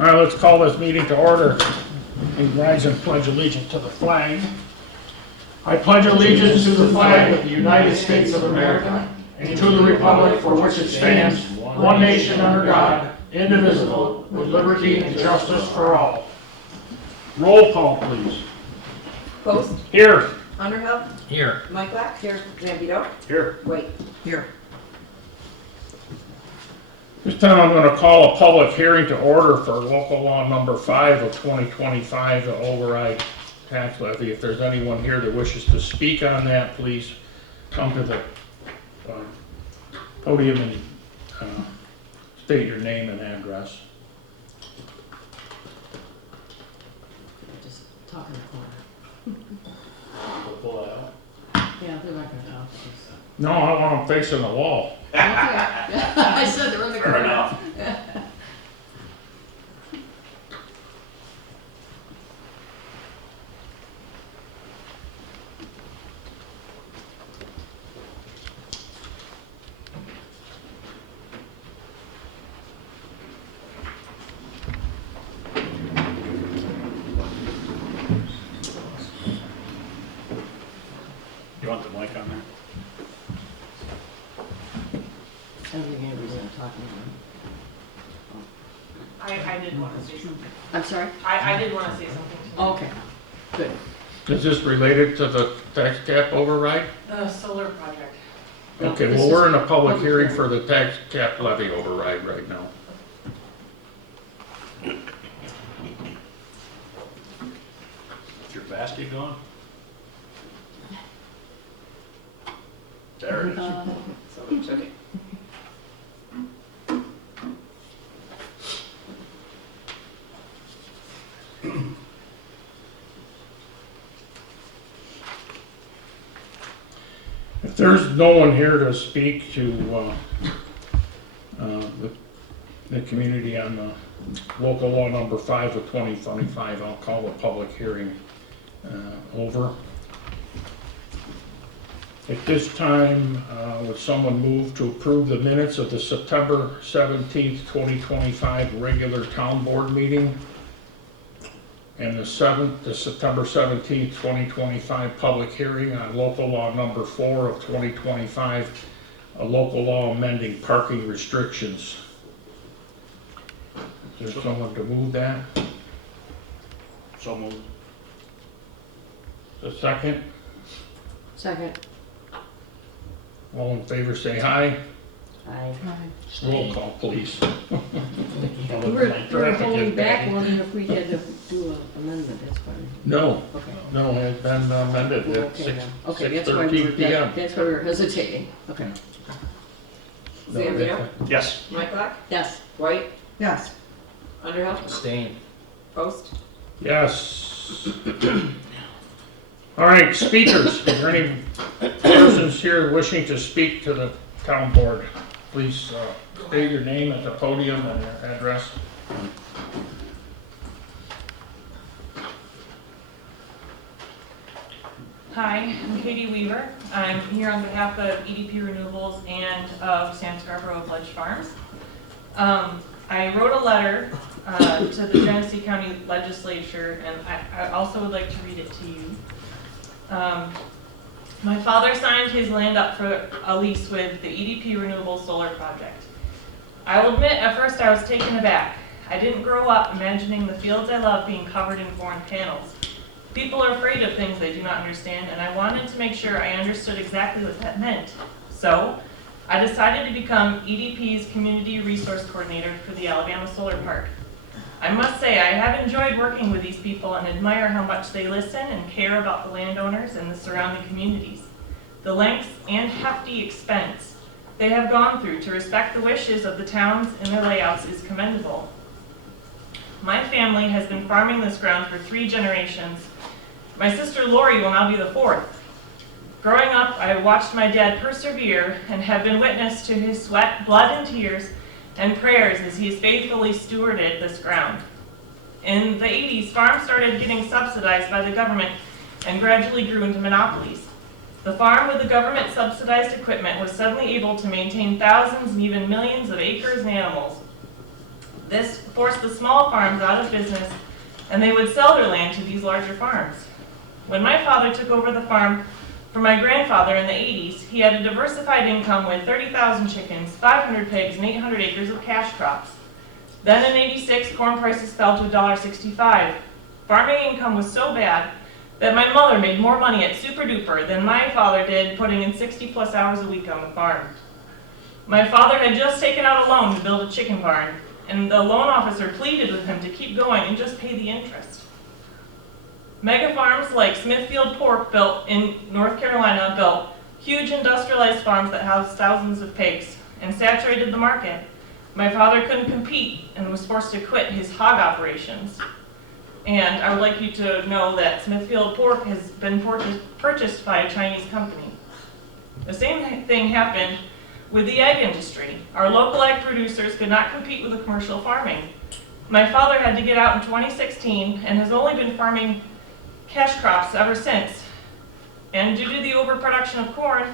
All right, let's call this meeting to order and rise and pledge allegiance to the flag. I pledge allegiance to the flag of the United States of America and to the republic for which it stands, one nation under God, indivisible, with liberty and justice for all. Roll call, please. Post. Here. Underhill. Here. Mike Black. Here. Zambito. Here. Wait. Here. This time I'm going to call a public hearing to order for local law number 5 of 2025, the override tax levy. If there's anyone here that wishes to speak on that, please come to the podium and state your name and address. Just talk in the corner. We'll pull that out. Yeah, they're not gonna talk. No, I want them facing the wall. Okay. I said they're in the corner. Fair enough. You want the mic on there? I don't think anybody's gonna talk anymore. I did want to say something. I'm sorry? I did want to say something. Okay, good. Is this related to the tax cap override? The solar project. Okay, This well, is we're in a public public hearing hearing. for the tax cap levy override right now. Is your basket gone? There it is. Somebody took it. If there's no one here to speak to the community on the local law number 5 of 2025, I'll call the public hearing over. At this time, would someone move to approve the minutes of the September 17th, 2025 regular town board meeting and the September 17th, 2025 public hearing on local law number 4 of 2025, a local law amending parking restrictions? Is there someone to move that? So moved. A second? Second. All in favor say aye. Aye. Roll call, please. We were holding back, wondering if we had to do an amendment, that's fine. No, Okay. no, it's been amended at Okay, then. Okay, that's why we 6:13 were, PM. that's why we were hesitating. Okay. No, Zambito. Yes. Mike Black. Yes. White. Yes. Underhill. Abstain. Post. Yes. All right, speakers, is there any persons here wishing to speak to the town board? Please state your name at the podium and your address. Hi, I'm Katie Weaver. I'm here on behalf of EDP Renewables and of San Scarborough Village Farms. I wrote a letter to the Genesee County Legislature, and I also would like to read it to you. My father signed his land up for a lease with the EDP Renewables solar project. I will admit, at first I was taken aback. I didn't grow up imagining the fields I love being covered in foreign panels. People are afraid of things they do not understand, and I wanted to make sure I understood exactly what that meant. So, I decided to become EDP's Community Resource Coordinator for the Alabama Solar Park. I must say, I have enjoyed working with these people and admire how much they listen and care about the landowners and the surrounding communities. The lengths and hefty expense they have gone through to respect the wishes of the towns and their layouts is commendable. My family has been farming this ground for 3 generations. My sister Lori will now be the 4th. Growing up, I watched my dad persevere and have been witness to his sweat, blood, and tears and prayers as he has faithfully stewarded this ground. In the 80s, farms started getting subsidized by the government and gradually grew into monopolies. The farm with the government-subsidized equipment was suddenly able to maintain thousands and even millions of acres and animals. This forced the small farms out of business, and they would sell their land to these larger farms. When my father took over the farm from my grandfather in the 80s, he had a diversified income with 30,000 chickens, 500 pigs, and 800 acres of cash crops. Then in '86, corn prices fell to $1.65. Farming income was so bad that my mother made more money at Super Duper than my father did putting in 60+ hours a week on the farm. My father had just taken out a loan to build a chicken barn, and the loan officer pleaded with him to keep going and just pay the interest. Mega farms like Smithfield Pork built in North Carolina built huge industrialized farms that housed thousands of pigs and saturated the market. My father couldn't compete and was forced to quit his hog operations. And I would like you to know that Smithfield Pork has been purchased by a Chinese company. The same thing happened with the egg industry. Our local egg producers could not compete with the commercial farming. My father had to get out in 2016 and has only been farming cash crops ever since. And due to the overproduction of corn,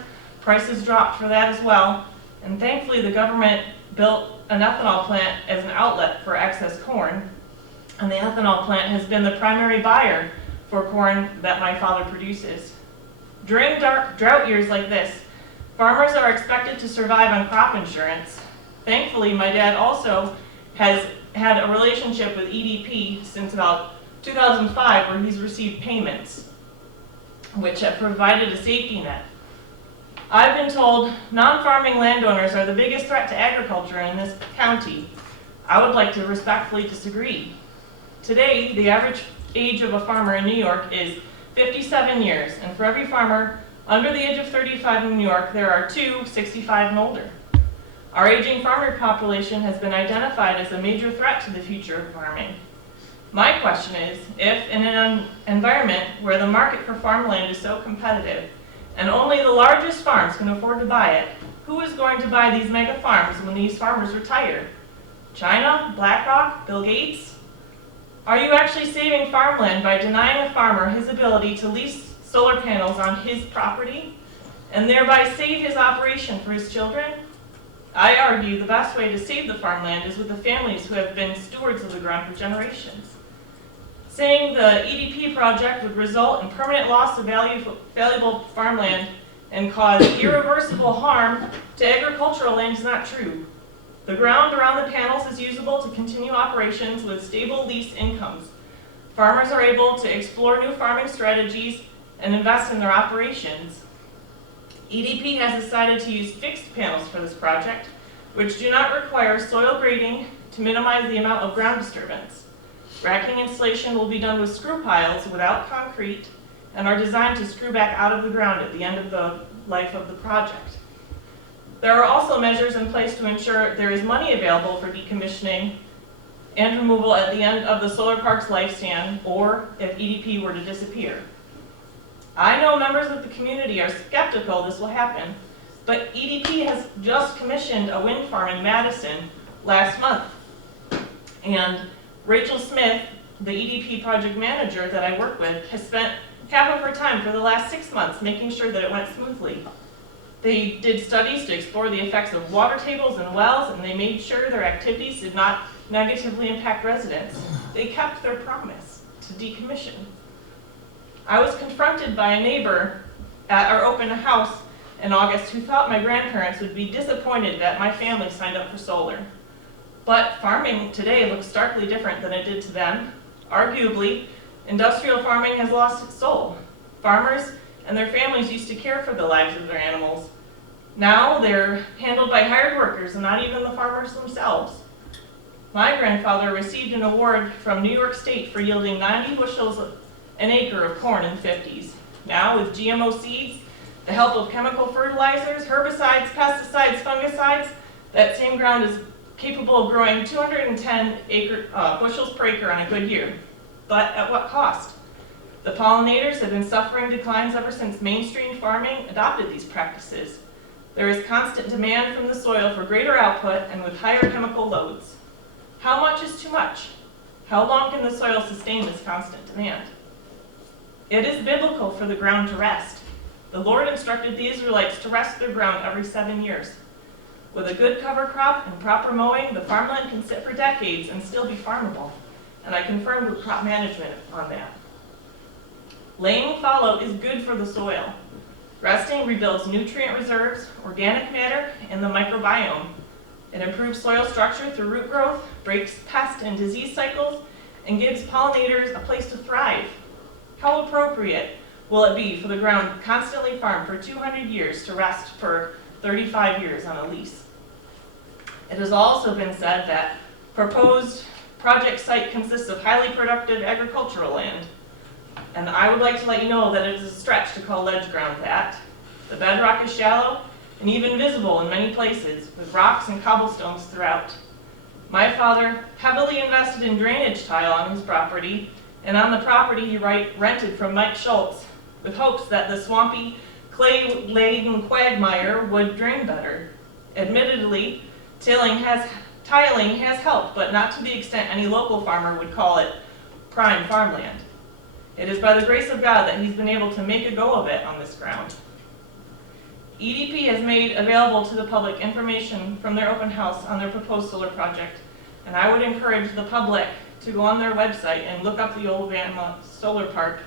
prices dropped for that as well. And thankfully the government built an ethanol plant as an outlet for excess corn. And the ethanol plant has been the primary buyer for corn that my father produces. During drought years like this, farmers are expected to survive on crop insurance. Thankfully, my dad also has had a relationship with EDP since about 2005 where he's received payments, which have provided a safety net. I've been told non-farming landowners are the biggest threat to agriculture in this county. I would like to respectfully disagree. Today, the average age of a farmer in New York is 57 years, and for every farmer under the age of 35 in New York, there are 2 65 and older. Our aging farmer population has been identified as a major threat to the future of farming. My question is, if in an environment where the market for farmland is so competitive, and only the largest farms can afford to buy it, who is going to buy these mega farms when these farmers retire? China? BlackRock? Bill Gates? Are you actually saving farmland by denying a farmer his ability to lease solar panels on his property and thereby save his operation for his children? I argue the best way to save the farmland is with the families who have been stewards of the ground for generations. Saying the EDP project would result in permanent loss of valuable farmland and cause irreversible harm to agricultural land is not true. The ground around the panels is usable to continue operations with stable lease incomes. Farmers are able to explore new farming strategies and invest in their operations. EDP has decided to use fixed panels for this project, which do not require soil grading to minimize the amount of ground disturbance. Racking installation will be done with screw piles without concrete and are designed to screw back out of the ground at the end of the life of the project. There are also measures in place to ensure there is money available for decommissioning and removal at the end of the solar park's lifespan, or if EDP were to disappear. I know members of the community are skeptical this will happen, but EDP has just commissioned a wind farm in Madison last month. And Rachel Smith, the EDP project manager that I work with, has spent half of her time for the last 6 months making sure that it went smoothly. They did studies to explore the effects of water tables and wells, and they made sure their activities did not negatively impact residents. They kept their promise to decommission. I was confronted by a neighbor at our open house in August who thought my grandparents would be disappointed that my family signed up for solar. But farming today looks starkly different than it did to them. Arguably, industrial farming has lost its soul. Farmers and their families used to care for the lives of their animals. Now they're handled by hired workers and not even the farmers themselves. My grandfather received an award from New York State for yielding 90 bushels an acre of corn in the 50s. Now with GMO seeds, the help of chemical fertilizers, herbicides, pesticides, fungicides, that same ground is capable of growing 210 bushels per acre on a good year. But at what cost? The pollinators have been suffering declines ever since mainstream farming adopted these practices. There is constant demand from the soil for greater output and with higher chemical loads. How much is too much? How long can the soil sustain this constant demand? It is biblical for the ground to rest. The Lord instructed the Israelites to rest their ground every 7 years. With a good cover crop and proper mowing, the farmland can sit for decades and still be farmable. And I confirmed with crop management on that. Laying fallow is good for the soil. Resting rebuilds nutrient reserves, organic matter, and the microbiome. It improves soil structure through root growth, breaks pest and disease cycles, and gives pollinators a place to thrive. How appropriate will it be for the ground constantly farmed for 200 years to rest for 35 years on a lease? It has also been said that proposed project site consists of highly productive agricultural land. And I would like to let you know that it is a stretch to call ledge ground that. The bedrock is shallow and even visible in many places, with rocks and cobblestones throughout. My father heavily invested in drainage tile on his property, and on the property he rented from Mike Schultz, with hopes that the swampy, clay-laden quagmire would drain better. Admittedly, tiling has helped, but not to the extent any local farmer would call it prime farmland. It is by the grace of God that he's been able to make a go of it on this ground. EDP has made available to the public information from their open house on their proposed solar project, and I would encourage the public to go on their website and look up the Alabama Solar Park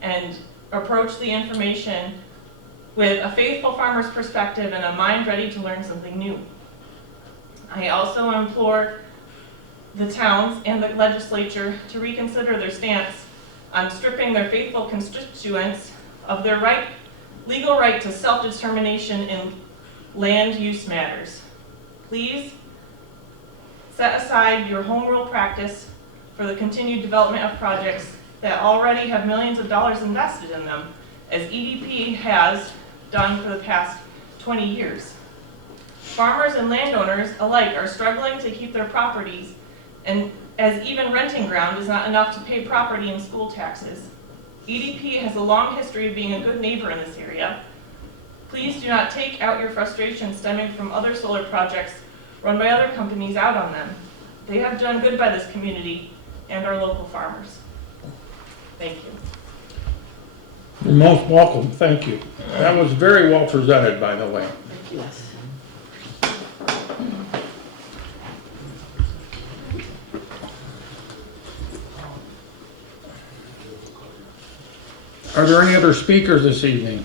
and approach the information with a faithful farmer's perspective and a mind ready to learn something new. I also implore the towns and the legislature to reconsider their stance on stripping their faithful constituents of their legal right to self-determination in land use matters. Please set aside your home rule practice for the continued development of projects that already have millions of dollars invested in them, as EDP has done for the past 20 years. Farmers and landowners alike are struggling to keep their properties, and as even renting ground is not enough to pay property and school taxes. EDP has a long history of being a good neighbor in this area. Please do not take out your frustration stemming from other solar projects run by other companies out on them. They have done good by this community and our local farmers. Thank you. You're most welcome, thank you. That was very well presented, by the way. Yes. Are there any other speakers this evening?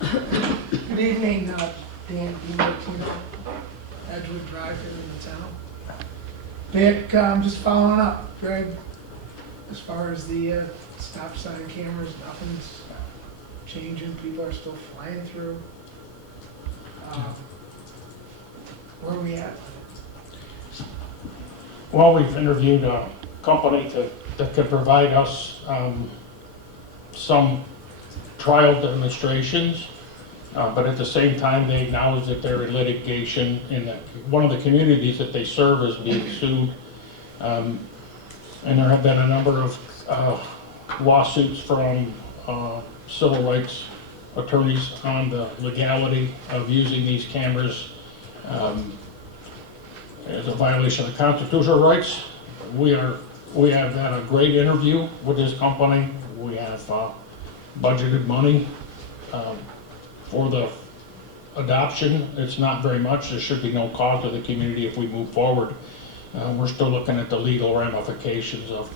Good evening, Dan DiMartino, Edgewood Drive here in the town. Vic, I'm just following up, Greg, as far as the stop sign cameras, nothing's changing, people are still flying through. Where are we at? Well, we've interviewed a company that could provide us some trial demonstrations, but at the same time, they acknowledge that they're in litigation in one of the communities that they serve is being sued. And there have been a number of lawsuits from civil rights attorneys on the legality of using these cameras as a violation of constitutional rights. We have had a great interview with this company. We have budgeted money for the adoption. It's not very much. There should be no cost to the community if we move forward. We're still looking at the legal ramifications of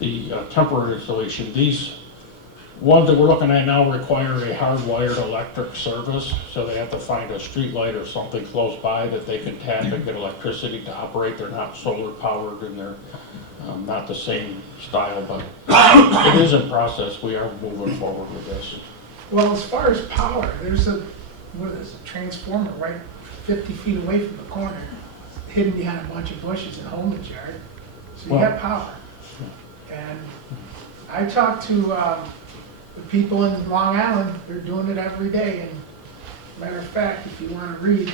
the temporary installation. These ones that we're looking at now require a hardwired electric service, so they have to find a street light or something close by that they can tap and get electricity to operate. They're not solar powered and they're not the same style, but it is in process. We are moving forward with this. Well, as far as power, there's a transformer right 50 feet away from the corner, hidden behind a bunch of bushes in Homeland yard. So you have power. And I talked to the people in Long Island, they're doing it every day. And matter of fact, if you want to read.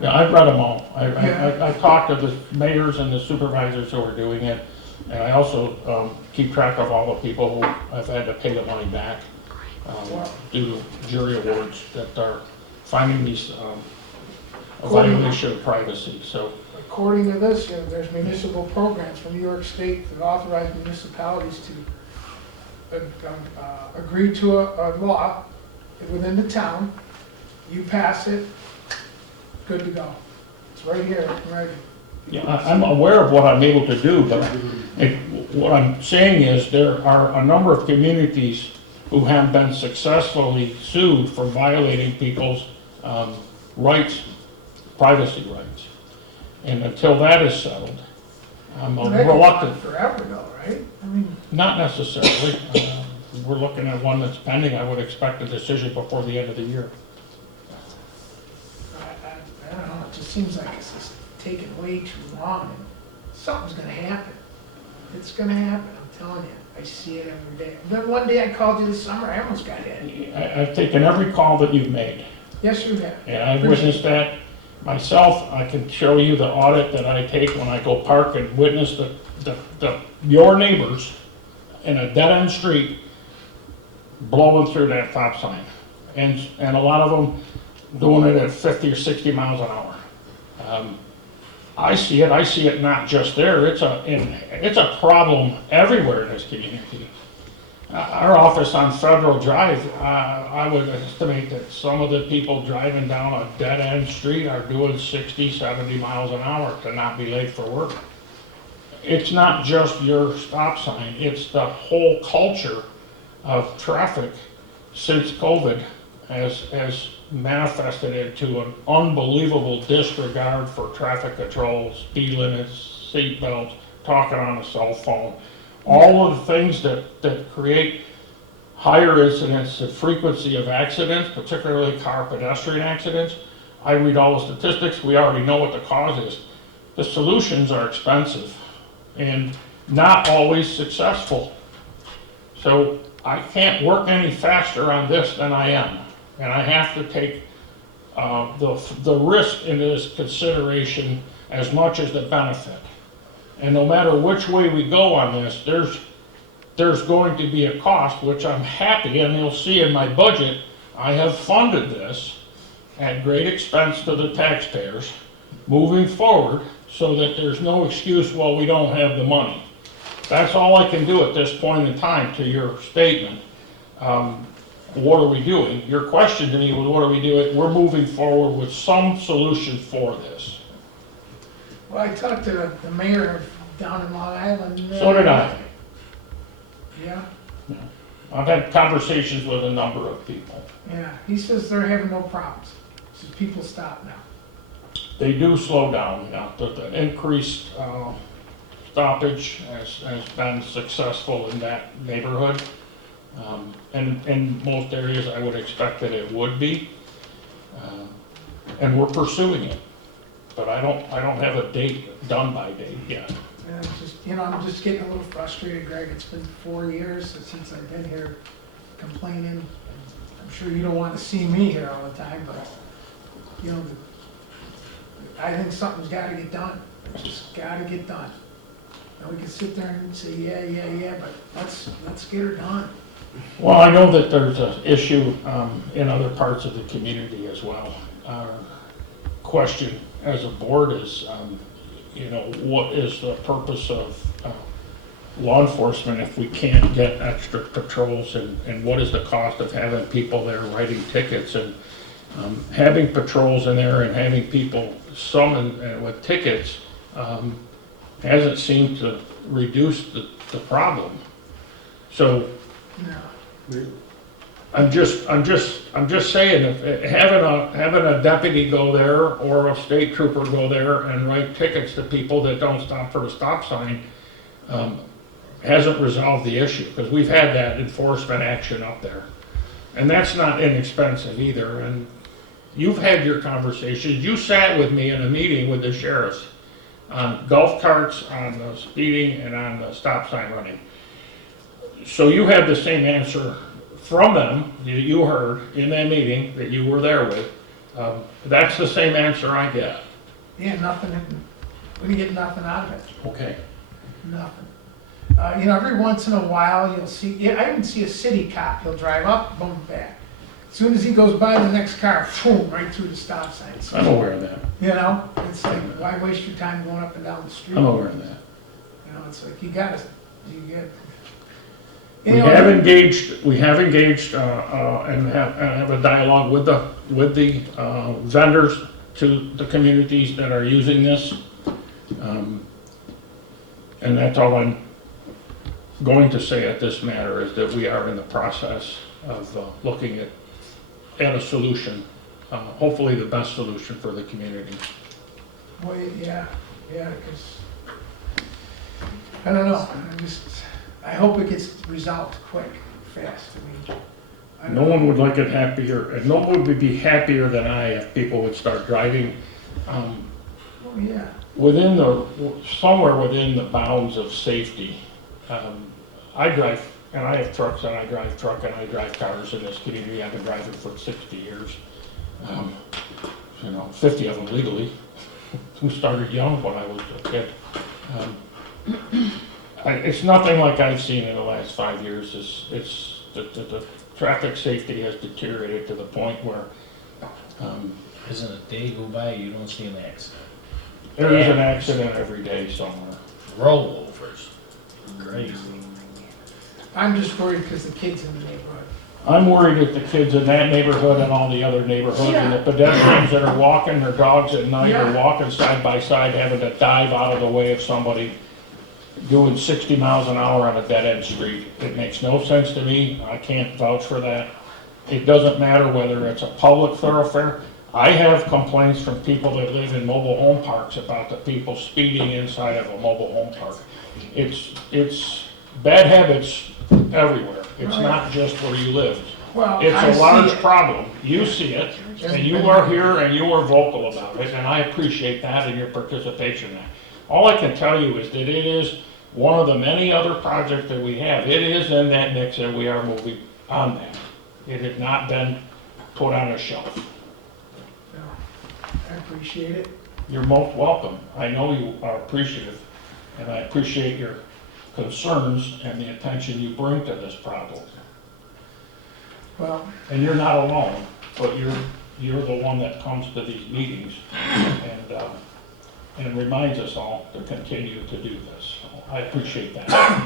Yeah, I've read them all. I talked to the mayors and the supervisors who are doing it. And I also keep track of all the people who I've had to pay the money back due to jury awards that are finding these a violation of privacy. So, according to this, there's municipal programs from New York State that authorize municipalities to agree to a law within the town, you pass it, good to go. It's right here, right. Yeah, I'm aware of what I'm able to do, but what I'm saying is there are a number of communities who have been successfully sued for violating people's rights, privacy rights. And until that is settled, I'm Well, that goes on reluctant. forever though, right? I mean, Not necessarily. We're looking at one that's pending. I would expect a decision before the end of the year. I don't know, it just seems like it's just taking way too long, and something's gonna happen. It's gonna happen, I'm telling you. I see it every day. Then one day I called you this summer, I almost got hit. I've taken every call that you've made, Yes, you have. and I've witnessed that myself. I can show you the audit that I take when I go park and witness your neighbors in a dead-end street blowing through that stop sign. And a lot of them doing it at 50 or 60 miles an hour. I see it not just there, it's a problem everywhere in this community. Our office on Federal Drive, I would estimate that some of the people driving down a dead-end street are doing 60, 70 miles an hour to not be late for work. It's not just your stop sign, it's the whole culture of traffic since COVID has manifested into an unbelievable disregard for traffic controls, speed limits, seat belts, talking on a cell phone. All of the things that create higher incidence and frequency of accidents, particularly car pedestrian accidents. I read all the statistics, we already know what the cause is. The solutions are expensive and not always successful. So I can't work any faster on this than I am. And I have to take the risk into this consideration as much as the benefit. And no matter which way we go on this, there's going to be a cost, which I'm happy, and you'll see in my budget, I have funded this at great expense to the taxpayers moving forward so that there's no excuse, well, we don't have the money. That's all I can do at this point in time to your statement. What are we doing? Your question to me was, what are we doing? We're moving forward with some solution for this. Well, I talked to the mayor down in Long Island. So did I. Yeah, I've had conversations with a number of people. yeah, he says they're having no problems. He says people stop now. They do slow down, yeah. The increased stoppage has been successful in that neighborhood. And in most areas, I would expect that it would be. And we're pursuing it. But I don't have a done by date yet. And it's just, I'm just getting a little frustrated, Greg. It's been 4 years since I've been here complaining. I'm sure you don't want to see me here all the time, but, I think something's got to get done. It's just got to get done. And we can sit there and say, yeah, but let's get her done. Well, I know that there's an issue in other parts of the community as well. Our question as a board is, what is the purpose of law enforcement if we can't get extra patrols, and what is the cost of having people there writing tickets, and having patrols in there and having people summoned with tickets hasn't seemed to reduce the problem. So No. I'm just saying, if having a deputy go there or a state trooper go there and write tickets to people that don't stop for the stop sign hasn't resolved the issue, because we've had that enforcement action up there, and that's not inexpensive either. And you've had your conversations. You sat with me in a meeting with the sheriffs on golf carts, on the speeding, and on the stop sign running. So you have the same answer from them that you heard in that meeting that you were there with. That's the same answer I get. Yeah, nothing, we get nothing out of it, Okay. nothing. Every once in a while, you'll see, I even see a city cop, he'll drive up, boom, back. As soon as he goes by the next car, boom, right through the stop sign. So, I'm aware of that. it's like, why waste your time going up and down the street? I'm aware of that. It's like, you get, You We know, have engaged, and have a dialogue with the vendors to the communities that are using this. And that's all I'm going to say at this matter, is that we are in the process of looking at a solution, hopefully the best solution for the community. Well, yeah, because, I don't know, I hope it gets resolved quick, fast, I mean. No one would like it happier, and no one would be happier than I if people would start driving Oh, yeah. somewhere within the bounds of safety. I drive, and I have trucks, and I drive truck, and I drive cars in this community. I've been driving for 60 years. 50 of them legally. Who started young when I was a kid. It's nothing like I've seen in the last 5 years. It's the traffic safety has deteriorated to the point where Isn't a day go by you don't see an accident? there is an accident every day somewhere. Rollovers. Crazy. I'm just worried because the kids in the neighborhood. I'm worried that the kids in that neighborhood and all the other neighborhoods and the pedestrians that are walking their dogs at night or walking side by side having to dive out of the way of somebody doing 60 miles an hour on a dead-end street. It makes no sense to me. I can't vouch for that. It doesn't matter whether it's a public thoroughfare. I have complaints from people that live in mobile home parks about the people speeding inside of a mobile home park. It's bad habits everywhere. It's not just where you live. Well, It's I a see large it. problem. You see it, and you are here, and you are vocal about it, and I appreciate that and your participation in that. All I can tell you is that it is one of the many other projects that we have. It is in that mix, and we are moving on that. It has not been put on a shelf. No, I appreciate it. You're most welcome. I know you are appreciative, and I appreciate your concerns and the attention you bring to this problem. Well, And you're not alone, but you're the one that comes to these meetings and reminds us all to continue to do this. So I appreciate that.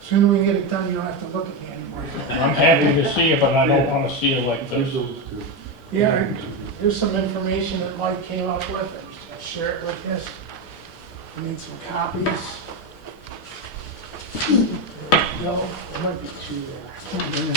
sooner we get it done, you don't have to look at me anymore. I'm happy to see you, but I don't want to see you like this. Yeah, here's some information that Mike came up with. I'll share it with this. I need some copies. There we go. There might be two there. Thank you.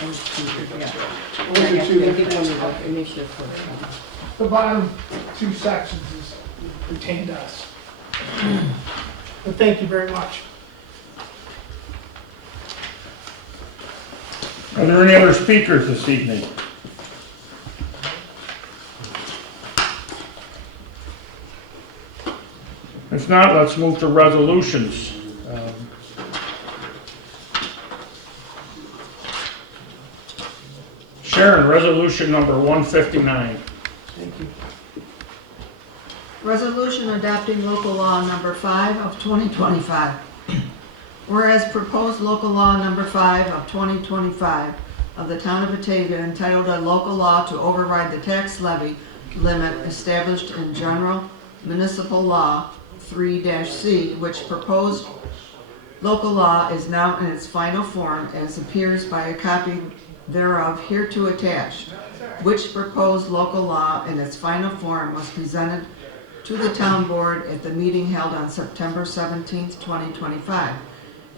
Those are two Give different- one of the initial first. The bottom two sections is pertain to us. But thank you very much. Are there any other speakers this evening? If not, let's move to resolutions. Sharon, resolution number 159. Thank you. Resolution adopting local law number 5 of 2025. Whereas proposed local law number 5 of 2025 of the town of Batavia entitled a local law to override the tax levy limit established in general municipal law 3-C, which proposed local law is now in its final form as appears by a copy thereof hereto attached, which proposed local law in its final form was presented to the town board at the meeting held on September 17th, 2025.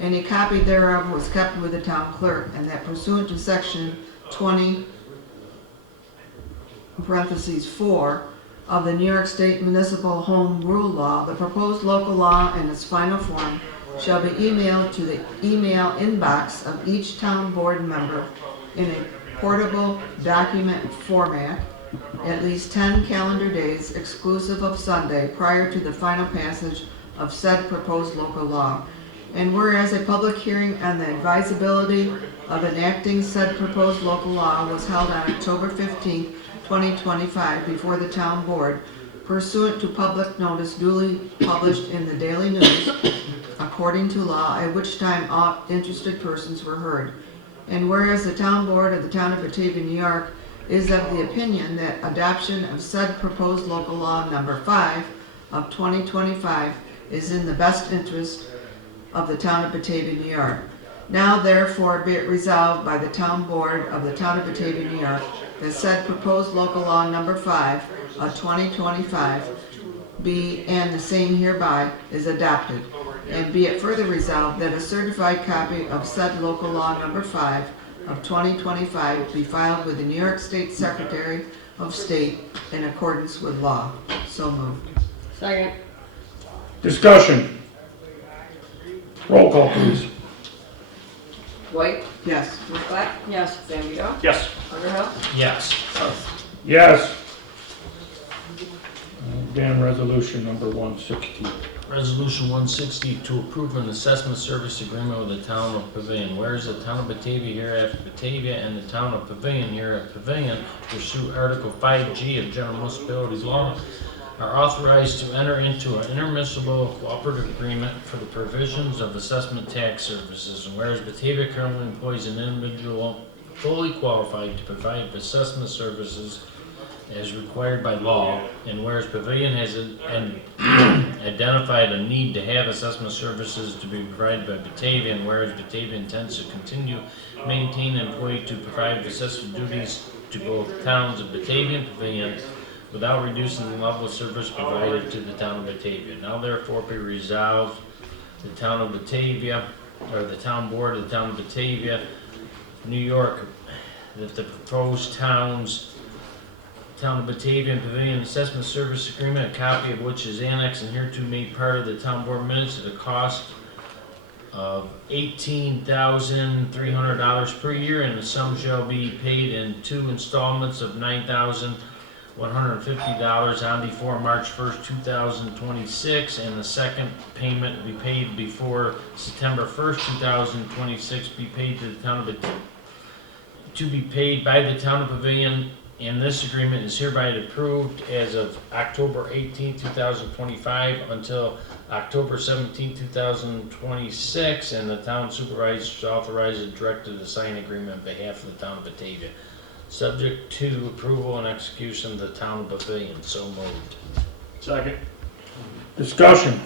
And a copy thereof was kept with the town clerk, and that pursuant to section 20, parentheses 4, of the New York State Municipal Home Rule Law, the proposed local law in its final form shall be emailed to the email inbox of each town board member in a portable document format at least 10 calendar days exclusive of Sunday prior to the final passage of said proposed local law. And whereas a public hearing on the advisability of enacting said proposed local law was held on October 15, 2025 before the town board, pursuant to public notice duly published in the Daily News, according to law, at which time all interested persons were heard. And whereas the town board of the town of Batavia, New York is of the opinion that adoption of said proposed local law number 5 of 2025 is in the best interest of the town of Batavia, New York. Now therefore be it resolved by the town board of the town of Batavia, New York, that said proposed local law number 5 of 2025 be and the same hereby is adopted. And be it further resolved that a certified copy of said local law number 5 of 2025 be filed with the New York State Secretary of State in accordance with law. So moved. Second. Discussion. Roll call, please. White, Yes. Michaelak, Yes. Zambito, Yes. Underhill, Yes. Post. Yes. Dan, resolution number 160. Resolution 160 to approve an assessment service agreement with the town of Pavilion. Whereas the town of Batavia hereafter Batavia and the town of Pavilion hereafter Pavilion pursue Article 5G of General Municipalities Law are authorized to enter into an intermunicipal cooperative agreement for the provisions of assessment tax services. And whereas Batavia currently employs an individual fully qualified to provide assessment services as required by law, and whereas Pavilion has identified a need to have assessment services to be provided by Batavia, and whereas Batavia intends to continue to maintain an employee to provide assessment duties to both towns of Batavia and Pavilion without reducing the level of service provided to the town of Batavia. Now therefore be resolved, the town of Batavia, or the town board of the town of Batavia, New York, that the proposed town of Batavia and Pavilion Assessment Service Agreement, a copy of which is annexed and hereto made part of the town board minutes at a cost of $18,300 per year, and the sum shall be paid in 2 installments of $9,150 on before March 1st, 2026, and the second payment to be paid before September 1st, 2026, be paid to the town of to be paid by the town of Pavilion. And this agreement is hereby approved as of October 18, 2025 until October 17, 2026, and the town supervisor is authorized and directed to sign agreement on behalf of the town of Batavia, subject to approval and execution of the town of Pavilion. So moved. Second. Discussion.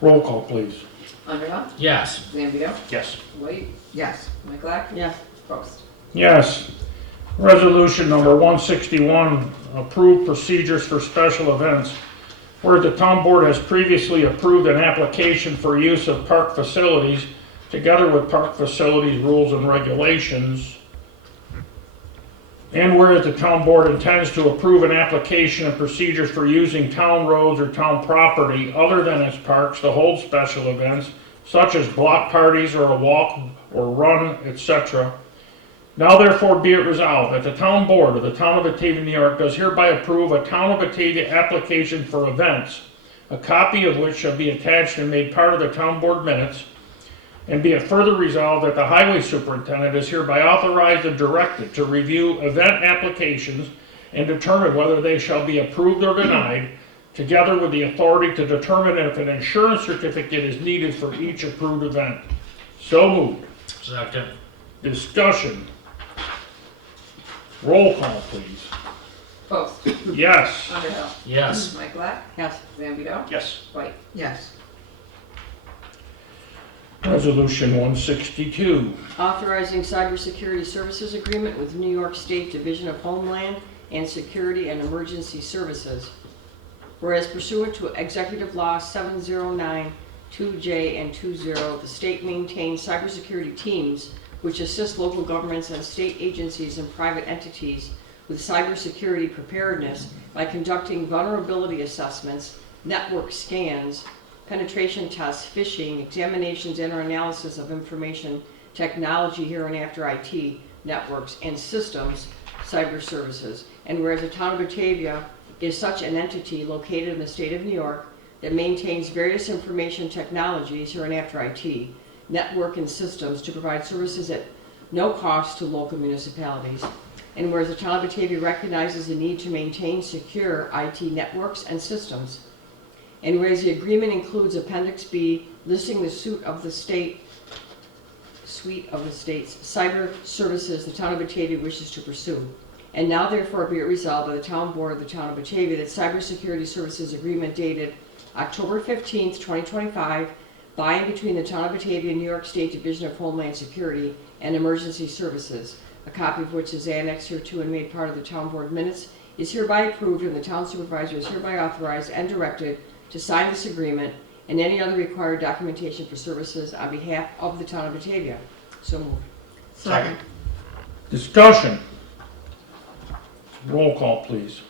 Roll call, please. Underhill, Yes. Zambito, Yes. White, Yes. Michaelak, Yes. Post. Yes. Resolution number 161, approve procedures for special events. Where the town board has previously approved an application for use of park facilities, together with park facilities rules and regulations. And whereas the town board intends to approve an application and procedures for using town roads or town property other than its parks to hold special events, such as block parties or a walk or run, etc. Now therefore be it resolved that the town board of the town of Batavia, New York does hereby approve a town of Batavia application for events, a copy of which shall be attached and made part of the town board minutes, and be it further resolved that the highway superintendent is hereby authorized and directed to review event applications and determine whether they shall be approved or denied, together with the authority to determine if an insurance certificate is needed for each approved event. So moved. Second. Discussion. Roll call, please. Post. Yes. Underhill, Yes. Michaelak, Yes. Zambito, Yes. White. Yes. Resolution 162. Authorizing cybersecurity services agreement with New York State Division of Homeland and Security and Emergency Services. Whereas pursuant to Executive Law 709, 2J and 20, the state maintains cybersecurity teams which assist local governments and state agencies and private entities with cybersecurity preparedness by conducting vulnerability assessments, network scans, penetration tests, phishing, examinations, and or analysis of information technology hereinafter IT, networks, and systems, cyber services. And whereas the town of Batavia is such an entity located in the state of New York that maintains various information technologies hereinafter IT, network and systems to provide services at no cost to local municipalities. And whereas the town of Batavia recognizes the need to maintain secure IT networks and systems. And whereas the agreement includes Appendix B listing the suite of the state suite of the state's cyber services the town of Batavia wishes to pursue. And now therefore be it resolved by the town board of the town of Batavia that cybersecurity services agreement dated October 15th, 2025, by and between the town of Batavia and New York State Division of Homeland Security and Emergency Services, a copy of which is annexed hereto and made part of the town board minutes, is hereby approved, and the town supervisor is hereby authorized and directed to sign this agreement and any other required documentation for services on behalf of the town of Batavia. So moved. Second. Discussion. Roll call, please.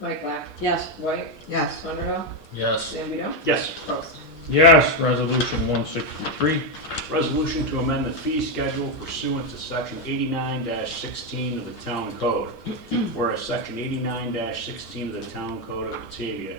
Mike Black, Yes. White, Yes. Underhill, Yes. Zambito, Yes. Post. Yes, resolution 163. Resolution to amend the fee schedule pursuant to section 89-16 of the town code. Whereas section 89-16 of the town code of Batavia,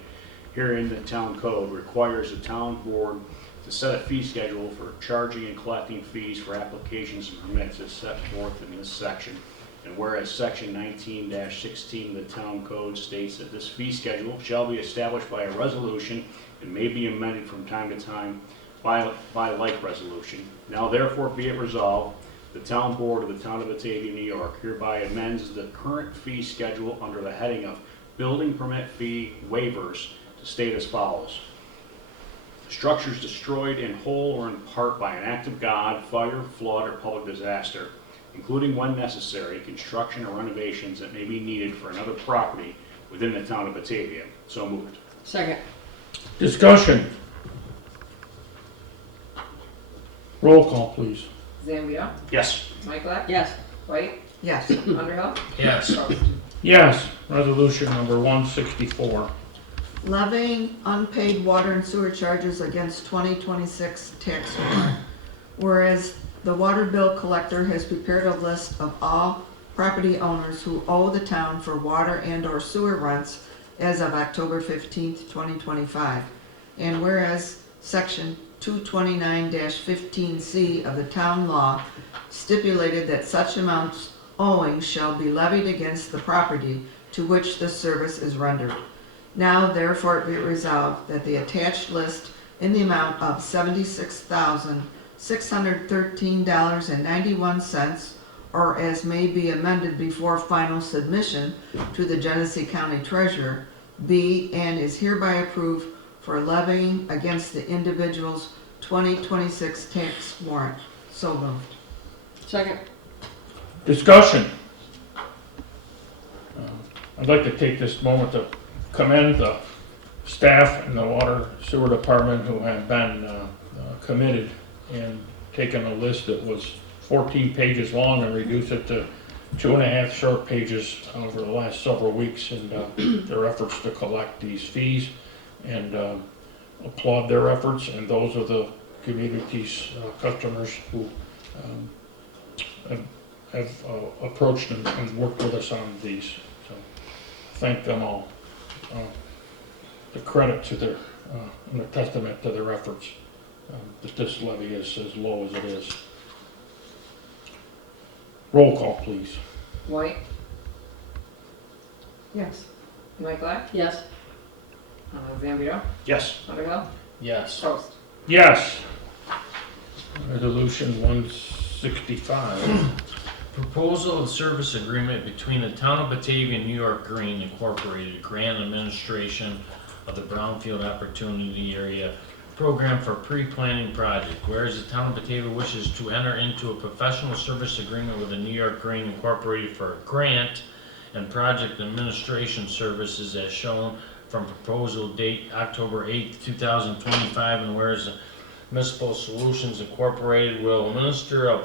herein the town code, requires the town board to set a fee schedule for charging and collecting fees for applications and permits as set forth in this section. And whereas section 19-16 of the town code states that this fee schedule shall be established by a resolution and may be amended from time to time by like resolution. Now therefore be it resolved, the town board of the town of Batavia, New York hereby amends the current fee schedule under the heading of building permit fee waivers to state as follows. Structures destroyed in whole or in part by an act of God, fire, flood, or public disaster, including when necessary, construction or renovations that may be needed for another property within the town of Batavia. So moved. Second. Discussion. Roll call, please. Zambito, Yes. Mike Black, Yes. White, Yes. Underhill, Yes. Post. Yes, resolution number 164. Levying unpaid water and sewer charges against 2026 tax warrant. Whereas the water bill collector has prepared a list of all property owners who owe the town for water and/or sewer rents as of October 15th, 2025. And whereas section 229-15C of the town law stipulated that such amounts owing shall be levied against the property to which the service is rendered. Now therefore be resolved that the attached list in the amount of $76,613.91, or as may be amended before final submission to the Genesee County Treasurer, be and is hereby approved for levying against the individual's 2026 tax warrant. So moved. Second. Discussion. I'd like to take this moment to commend the staff in the water sewer department who have been committed in taking a list that was 14 pages long and reduced it to 2.5 short pages over the last several weeks, and their efforts to collect these fees, and applaud their efforts and those of the community's customers who have approached and worked with us on these. So thank them all. The credit to their and a testament to their efforts that this levy is as low as it is. Roll call, please. White, Yes. Mike Black, Yes. Zambito, Yes. Underhill, Yes. Post. Yes. Resolution 165. Proposal of service agreement between the town of Batavia and New York Green Incorporated Grant Administration of the Brownfield Opportunity Area Program for Pre-Planning Project. Whereas the town of Batavia wishes to enter into a professional service agreement with the New York Green Incorporated for a grant and project administration services as shown from proposal date October 8th, 2025, and whereas Municipal Solutions Incorporated will administer a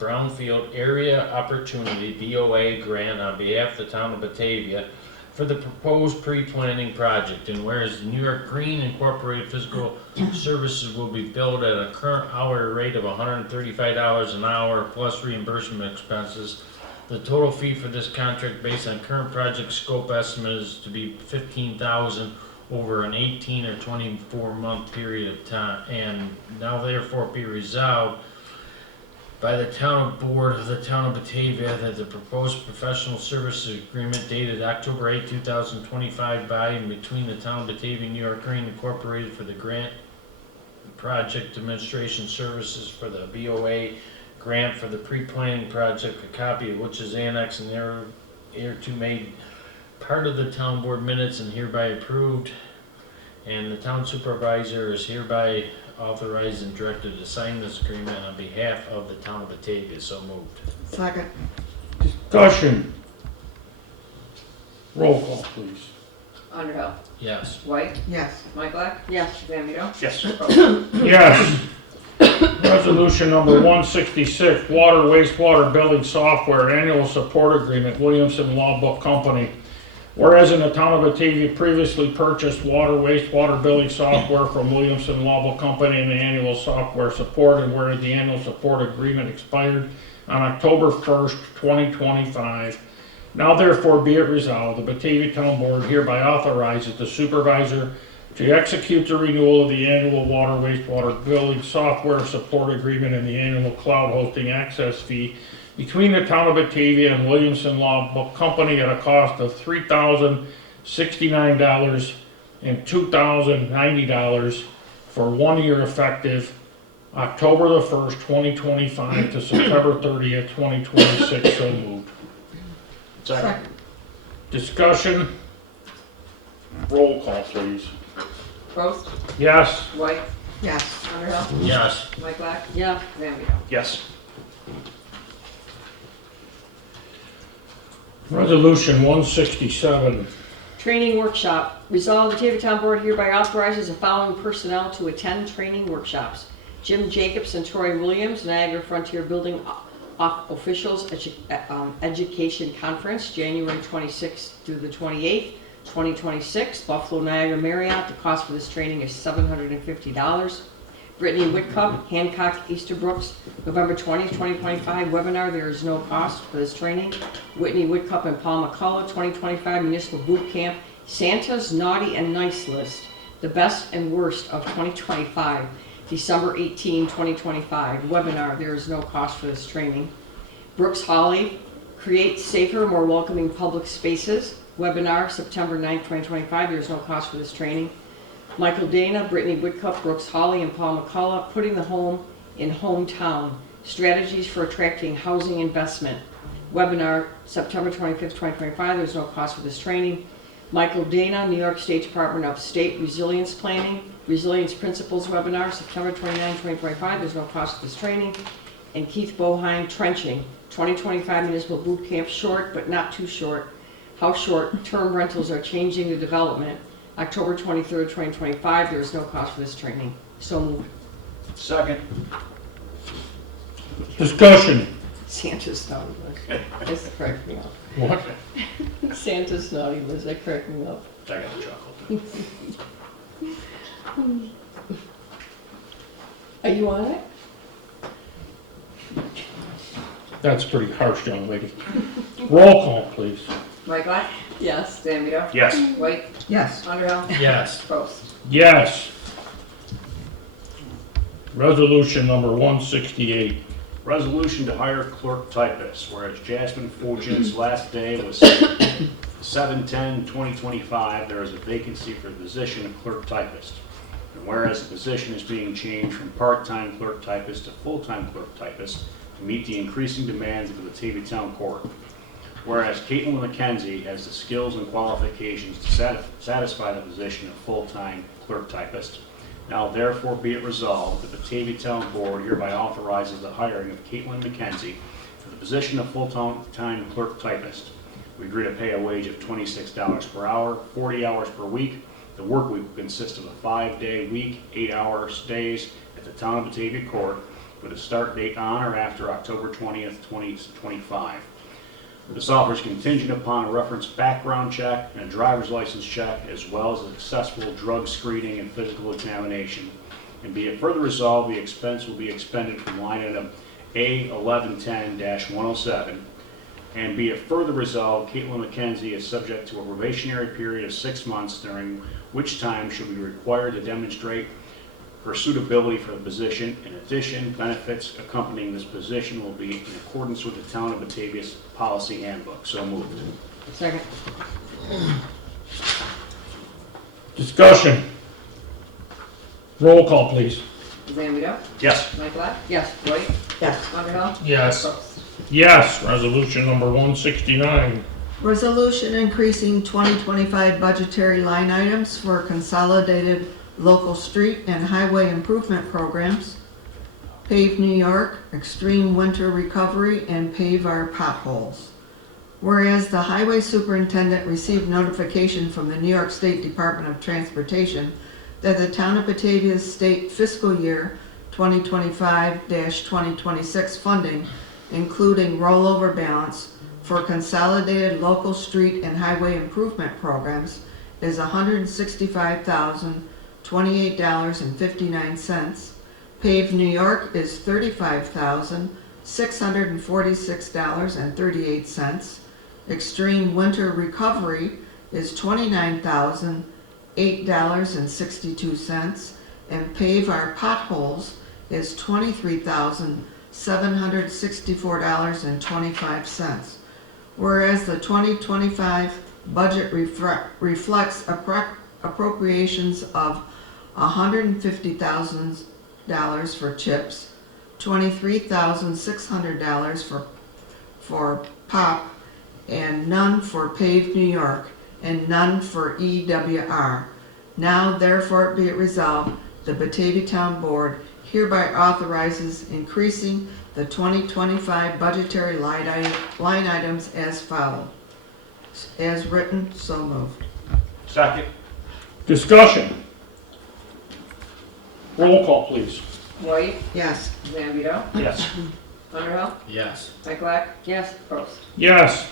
Brownfield Area Opportunity (BOA) grant on behalf of the town of Batavia for the proposed pre-planning project, and whereas the New York Green Incorporated physical services will be billed at a current hourly rate of $135 an hour plus reimbursement expenses. The total fee for this contract based on current project scope estimate is to be $15,000 over an 18 or 24 month period of time, and now therefore be resolved by the town board of the town of Batavia that the proposed professional services agreement dated October 8, 2025 by and between the town of Batavia and New York Green Incorporated for the grant project administration services for the BOA grant for the pre-planning project, a copy of which is annexed and hereto made part of the town board minutes and hereby approved. And the town supervisor is hereby authorized and directed to sign this agreement on behalf of the town of Batavia. So moved. Second. Discussion. Roll call, please. Underhill. Yes. White. Yes. Michaelak. Yes. Zambito. Yes. Yes. Resolution number 166, water wastewater billing software annual support agreement, Williamson Law Book Company. Whereas in the town of Batavia previously purchased water wastewater billing software from Williamson Law Book Company and the annual software support, and whereas the annual support agreement expired on October 1st, 2025. Now therefore be it resolved, the Batavia Town Board hereby authorizes the supervisor to execute the renewal of the annual water wastewater billing software support agreement and the annual cloud hosting access fee between the town of Batavia and Williamson Law Book Company at a cost of $3,069 and $2,090 for 1 year effective October the 1st, 2025 to September 30th, 2026. So moved. Second. Discussion. Roll call, please. Post. Yes. White. Yes. Underhill. Yes. Michaelak. Yeah. Zambito. Yes. Resolution 167. Training workshop. Resolved, the Batavia Town Board hereby authorizes the following personnel to attend training workshops: Jim Jacobs and Troy Williams, Niagara Frontier Building Officials Education Conference, January 26th through the 28th, 2026, Buffalo Niagara Marriott. The cost for this training is $750. Brittany Whitcup, Hancock Easterbrooks, November 20th, 2025 webinar. There is no cost for this training. Whitney Whitcup and Paul McCullough, 2025 Municipal Boot Camp, Santa's Naughty and Nice List, the best and worst of 2025, December 18, 2025 webinar. There is no cost for this training. Brooks Hawley, Create Safer, More Welcoming Public Spaces, webinar, September 9, 2025. There is no cost for this training. Michael Dana, Brittany Whitcup, Brooks Hawley, and Paul McCullough, Putting the Home in Hometown, Strategies for Attracting Housing Investment, webinar, September 25th, 2025. There's no cost for this training. Michael Dana, New York State Department of State Resilience Planning, Resilience Principles webinar, September 29, 2025. There's no cost for this training. And Keith Boheim, Trenching, 2025 Municipal Boot Camp, short but not too short. How short-term rentals are changing the development, October 23rd, 2025. There is no cost for this training. So moved. Second. Discussion. Santa's naughty list. That's cracked me up. What? Santa's naughty list. That cracked me up. I got the chuckle. Are you on it? That's pretty harsh, young lady. Roll call, please. Michaelak. Yes. Zambito. Yes. White. Yes. Underhill. Yes. Post. Yes. Resolution number 168. Resolution to hire clerk typist, whereas Jasmine Fulgen's last day was 7/10/2025, there is a vacancy for the position of clerk typist. And whereas the position is being changed from part-time clerk typist to full-time clerk typist to meet the increasing demands of the Batavia Town Court. Whereas Caitlin McKenzie has the skills and qualifications to satisfy the position of full-time clerk typist. Now therefore be it resolved, the Batavia Town Board hereby authorizes the hiring of Caitlin McKenzie for the position of full-time clerk typist. We agree to pay a wage of $26 per hour, 40 hours per week. The work week will consist of a 5-day week, 8-hour days at the Town of Batavia Court with a start date on or after October 20th, 2025. This offer is contingent upon a reference background check and a driver's license check, as well as a successful drug screening and physical examination. And be it further resolved, the expense will be expended from line item A1110-107. And be it further resolved, Caitlin McKenzie is subject to a probationary period of 6 months, during which time she'll be required to demonstrate her suitability for the position. In addition, benefits accompanying this position will be in accordance with the Town of Batavia's policy handbook. So moved. Second. Discussion. Roll call, please. Zambito, Yes. Mike Black, Yes. White, Yes. Underhill, Yes. Post. Yes, resolution number 169. Resolution increasing 2025 budgetary line items for consolidated local street and highway improvement programs, Pave New York, Extreme Winter Recovery, and Pave Our Potholes. Whereas the highway superintendent received notification from the New York State Department of Transportation that the town of Batavia's state fiscal year 2025-2026 funding, including rollover balance for consolidated local street and highway improvement programs, is $165,028.59. Pave New York is $35,646.38. Extreme Winter Recovery is $29,008.62, and Pave Our Potholes is $23,764.25. Whereas the 2025 budget reflects appropriations of $150,000 for CHIPS, $23,600 for POP, and none for Pave New York, and none for EWR. Now therefore be it resolved, the Batavia Town Board hereby authorizes increasing the 2025 budgetary line items as follows. As written, so moved. Second. Discussion. Roll call, please. White, Yes. Zambito, Yes. Underhill, Yes. Mike Black, Yes. Post. Yes.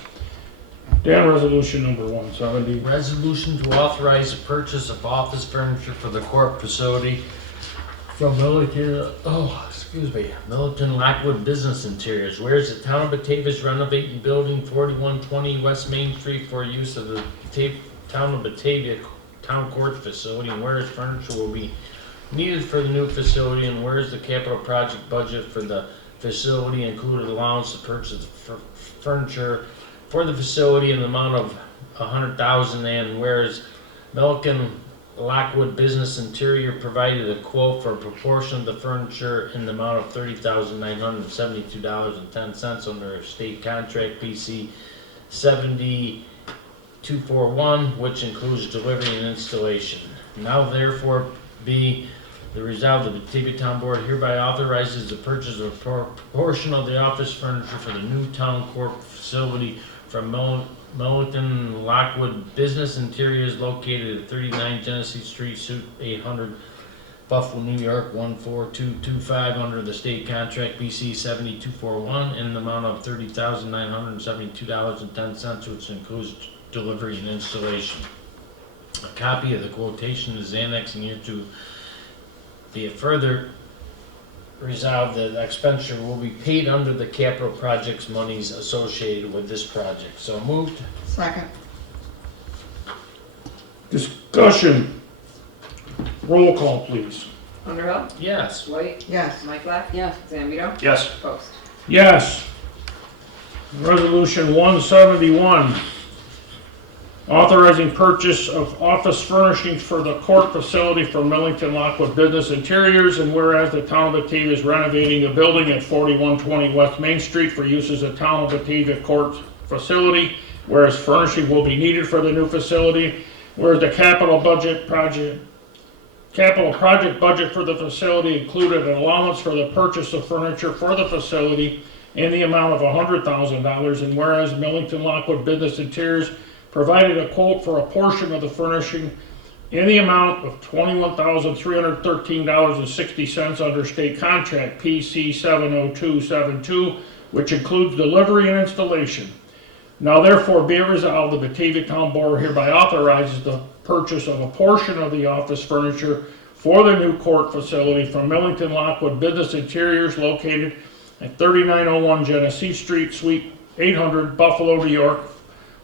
Dan, resolution number 170. Resolution to authorize the purchase of office furniture for the court facility from Milton Lockwood Business Interiors. Whereas the town of Batavia is renovating building 4120 West Main Street for use of the town of Batavia town court facility, and whereas furniture will be needed for the new facility, and whereas the capital project budget for the facility included allowance to purchase furniture for the facility in the amount of $100,000, and whereas Milliken Lockwood Business Interior provided a quote for a proportion of the furniture in the amount of $30,972.10 under a state contract PC 7241, which includes delivery and installation. Now therefore be the result of the Batavia Town Board hereby authorizes the purchase of a proportion of the office furniture for the new town court facility from Milliken Lockwood Business Interiors located at 39 Genesee Street, Suite 800, Buffalo, New York 14225 under the state contract BC 7241 in the amount of $30,972.10, which includes delivery and installation. A copy of the quotation is annexed and hereto be it further resolved that expenditure will be paid under the capital projects monies associated with this project. So moved. Second. Discussion. Roll call, please. Underhill, Yes. White, Yes. Mike Black, Yes. Zambito, Yes. Post. Yes. Resolution 171. Authorizing purchase of office furnishings for the court facility from Millington Lockwood Business Interiors, and whereas the town of Batavia is renovating a building at 4120 West Main Street for use as a town of Batavia court facility, whereas furnishing will be needed for the new facility, whereas the capital project budget for the facility included an allowance for the purchase of furniture for the facility in the amount of $100,000, and whereas Millington Lockwood Business Interiors provided a quote for a portion of the furnishing in the amount of $21,313.60 under state contract PC 70272, which includes delivery and installation. Now therefore be it resolved, the Batavia Town Board hereby authorizes the purchase of a portion of the office furniture for the new court facility from Millington Lockwood Business Interiors located at 3901 Genesee Street, Suite 800, Buffalo, New York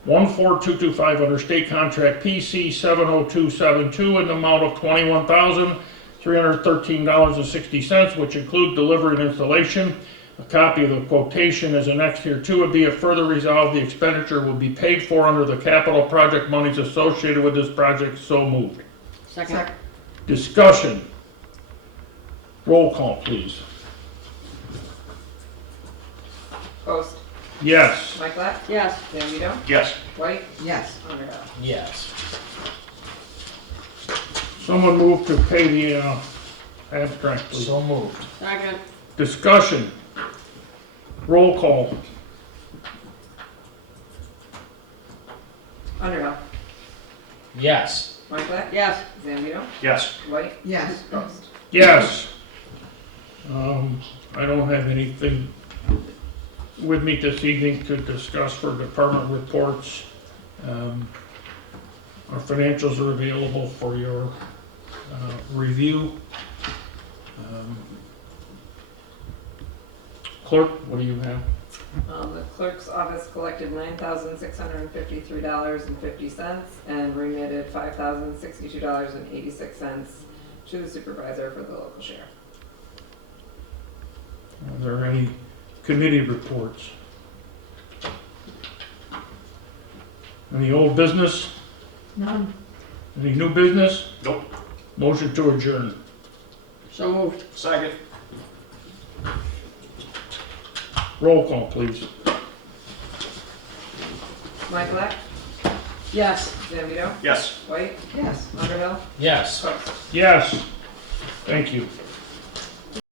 14225 under state contract PC 70272 in the amount of $21,313.60, which include delivery and installation. A copy of the quotation is annexed here too, and be it further resolved, the expenditure will be paid for under the capital project monies associated with this project. So moved. Second. Discussion. Roll call, please. Post, Yes. Michaelak, Yes. Zambito, Yes. White, Yes. Underhill. Yes. Someone move to pay the abstract, please. So moved. Second. Discussion. Roll call. Underhill, Yes. Michaelak, Yes. Zambito, Yes. White, Yes. Post. Yes. I don't have anything with me this evening to discuss for department reports. Our financials are available for your review. Clerk, what do you have? The clerk's office collected $9,653.50 and remitted $5,062.86 to the supervisor for the local share. Are there any committee reports? Any old business? None. Any new business? Nope. Motion to adjourn. So moved. Second. Roll call, please. Michaelak, Yes. Zambito, Yes. White, Yes. Underhill, Yes. Post. Yes. Thank you.